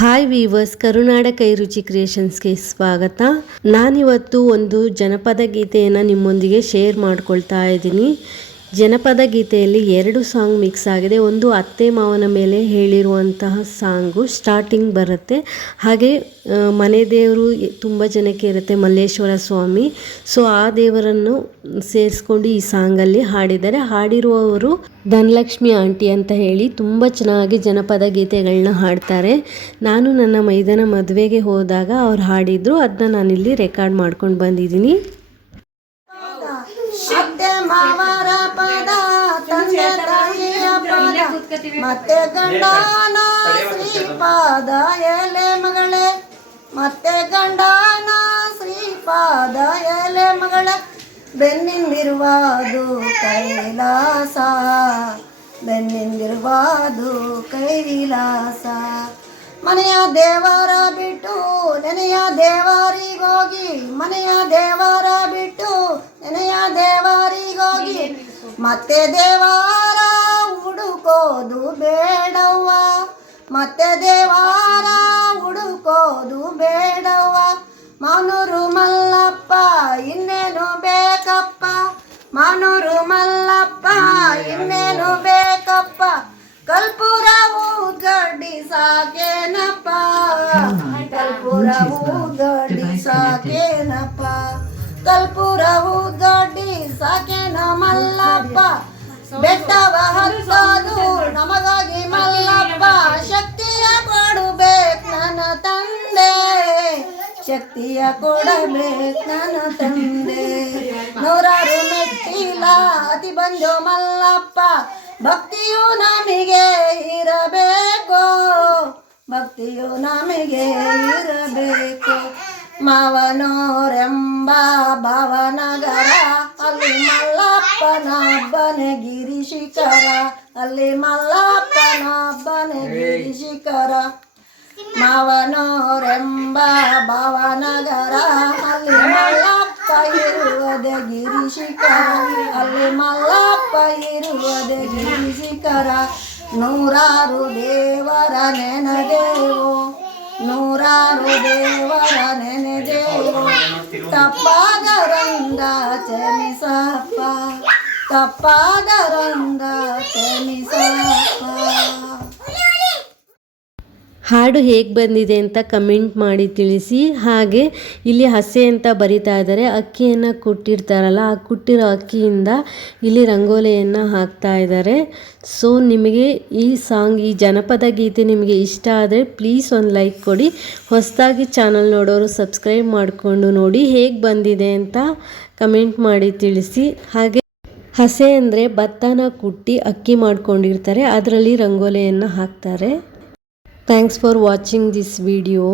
Hi viewers ಕರುನಾಡ ಕೈರುಚಿ ಕ್ರಿಯೇಷನ್ಸ್ಗೆ ಸ್ವಾಗತ. ನಾನಿವತ್ತು ಒಂದು ಜನಪದ ಗೀತೆಯನ್ನು ನಿಮ್ಮೊಂದಿಗೆ ಶೇರ್ ಮಾಡ್ಕೊಳ್ತಾ ಇದ್ದೀನಿ. ಜನಪದ ಗೀತೆಯಲ್ಲಿ ಎರಡು ಸಾಂಗ್ ಮಿಕ್ಸ್ ಆಗಿದೆ. ಒಂದು ಅತ್ತೆ ಮಾವನ ಮೇಲೆ ಹೇಳಿರುವಂತಹ ಸಾಂಗು ಸ್ಟಾರ್ಟಿಂಗ್ ಬರುತ್ತೆ. ಹಾಗೆ ಮನೆ ದೇವರು ತುಂಬ ಜನಕ್ಕೆ ಇರುತ್ತೆ ಮಲ್ಲೇಶ್ವರ ಸ್ವಾಮಿ. ಸೊ, ಆ ದೇವರನ್ನು ಸೇರಿಸ್ಕೊಂಡು ಈ ಸಾಂಗಲ್ಲಿ ಹಾಡಿದ್ದಾರೆ. ಹಾಡಿರುವವರು ಧನಲಕ್ಷ್ಮಿ ಆಂಟಿ ಅಂತ ಹೇಳಿ ತುಂಬ ಚೆನ್ನಾಗಿ ಜನಪದ ಗೀತೆಗಳನ್ನ ಹಾಡ್ತಾರೆ. ನಾನು ನನ್ನ ಮೈದಾನ ಮದುವೆಗೆ ಹೋದಾಗ ಅವ್ರು ಹಾಡಿದ್ರು. ಅದನ್ನ ನಾನಿಲ್ಲಿ ರೆಕಾರ್ಡ್ ಮಾಡ್ಕೊಂಡು ಬಂದಿದ್ದೀನಿ. ಅತ್ತೆ ಮಾವರ ಪದ, ತಂದೆ ತಾಯಿಯ ಪದ, ಮತ್ತೆ ಗಂಡನ ಶ್ರೀಪಾದ ಎಲೆ ಮಗಳೇ, ಮತ್ತೆ ಗಂಡನ ಶ್ರೀಪಾದ ಎಲೆ ಮಗಳ ಬೆನ್ನಿಂದಿರುವುದು ಕೈಲಾಸ ಬೆನ್ನಿಂದಿರುವುದು ಕೈಲಾಸ. ಮನೆಯ ದೇವರ ಬಿಟ್ಟು ನೆನೆಯ ದೇವರಿಗೋಗಿ, ಮನೆಯ ದೇವರ ದೇವರಿಗೋಗಿ, ಮತ್ತೆ ದೇವಾರ ಹುಡುಕೋದು ಬೇಡವ್ವ. ಮತ್ತೆ ದೇವಾರ ಹುಡುಕೋದು ಬೇಡವ್ವ. ಮನೂರು ಮಲ್ಲಪ್ಪ, ಇನ್ನೇನು ಬೇಕಪ್ಪ? ಮನೂರು ಮಲ್ಲಪ್ಪ, ಇನ್ನೇನು ಬೇಕಪ್ಪ? ಕಲ್ಪುರವು ಗಡ್ಡಿ ಸಾಕೇನಪ್ಪ? ಕಲ್ಪುರವು ಗಡ್ಡಿ ಸಾಕೇನಪ್ಪ? ಕಲ್ಪುರ ಗಡ್ಡಿ ಸಾಕೇನ ಮಲ್ಲಪ್ಪ ಬೆಟ್ಟವ ಹತ್ತೋದು ನಮಗಾಗಿ ಮಲ್ಲಪ್ಪ. ಶಕ್ತಿಯ ಕೊಡಬೇಕು ನನ್ನ ತಂದೆ. ಶಕ್ತಿಯ ಕೊಡಬೇಕು ನನ್ನ ತಂದೆ. ನೂರಾರು ಮೆಟ್ಟಿಲ್ಲ ಅತಿ ಬಂದು ಮಲ್ಲಪ್ಪ. ಭಕ್ತಿಯು ನಮಗೆ ಇರಬೇಕು. ಭಕ್ತಿಯು ನಮಗೆ ಇರಬೇಕು. ಮಾವನೋರೆಂಬ ಭಾವನಗರ ಅಲ್ಲಿ ಮಲ್ಲಪ್ಪನೊಬ್ಬನೆ ಗಿರಿ ಶಿಖರ. ಅಲ್ಲಿ ಮಲ್ಲಪ್ಪನೊಬ್ಬನೆ ಗಿರಿ ಶಿಖರ. ಮಾವನೋರೆಂಬ ಭಾವನಗರ. ಅಲ್ಲಿ ಮಲ್ಲಪ್ಪ ಇರುವುದೇ ಗಿರಿ ಶಿಖರ. ಅಲ್ಲಿ ಮಲ್ಲಪ್ಪ ಇರುವುದೇ ಗಿರಿ ಶಿಖರ. ನೂರಾರು ದೇವರ ನೆನದೇವು. ನೂರಾರು ದೇವರ ನೆನೆದೇವು. ತಪ್ಪಾದರಂದ ಹಾಡು ಹೇಗೆ ಬಂದಿದೆ ಅಂತ ಕಮೆಂಟ್ ಮಾಡಿ ತಿಳಿಸಿ. ಹಾಗೆ ಇಲ್ಲಿ ಹಸೆ ಅಂತ ಬರಿತಾ ಇದ್ದಾರೆ. ಅಕ್ಕಿಯನ್ನು ಕುಟ್ಟಿರ್ತಾರಲ್ಲ, ಆ ಕುಟ್ಟಿರೋ ಅಕ್ಕಿಯಿಂದ ಇಲ್ಲಿ ರಂಗೋಲಿಯನ್ನು ಹಾಕ್ತಾ ಇದ್ದಾರೆ. ಸೊ ನಿಮಗೆ ಈ ಸಾಂಗ್ ಈ ಜನಪದ ಗೀತೆ ನಿಮಗೆ ಇಷ್ಟ ಆದರೆ ಪ್ಲೀಸ್ ಒಂದು ಲೈಕ್ ಕೊಡಿ. ಹೊಸದಾಗಿ ಚಾನಲ್ ನೋಡೋರು ಸಬ್ಸ್ಕ್ರೈಬ್ ಮಾಡಿಕೊಂಡು ನೋಡಿ ಹೇಗೆ ಬಂದಿದೆ ಅಂತ ಕಮೆಂಟ್ ಮಾಡಿ ತಿಳಿಸಿ. ಹಾಗೆ ಹಸೆ ಅಂದರೆ ಭತ್ತನ ಕುಟ್ಟಿ ಅಕ್ಕಿ ಮಾಡ್ಕೊಂಡಿರ್ತಾರೆ ಅದರಲ್ಲಿ ರಂಗೋಲಿಯನ್ನು ಹಾಕ್ತಾರೆ thanks for watching this video.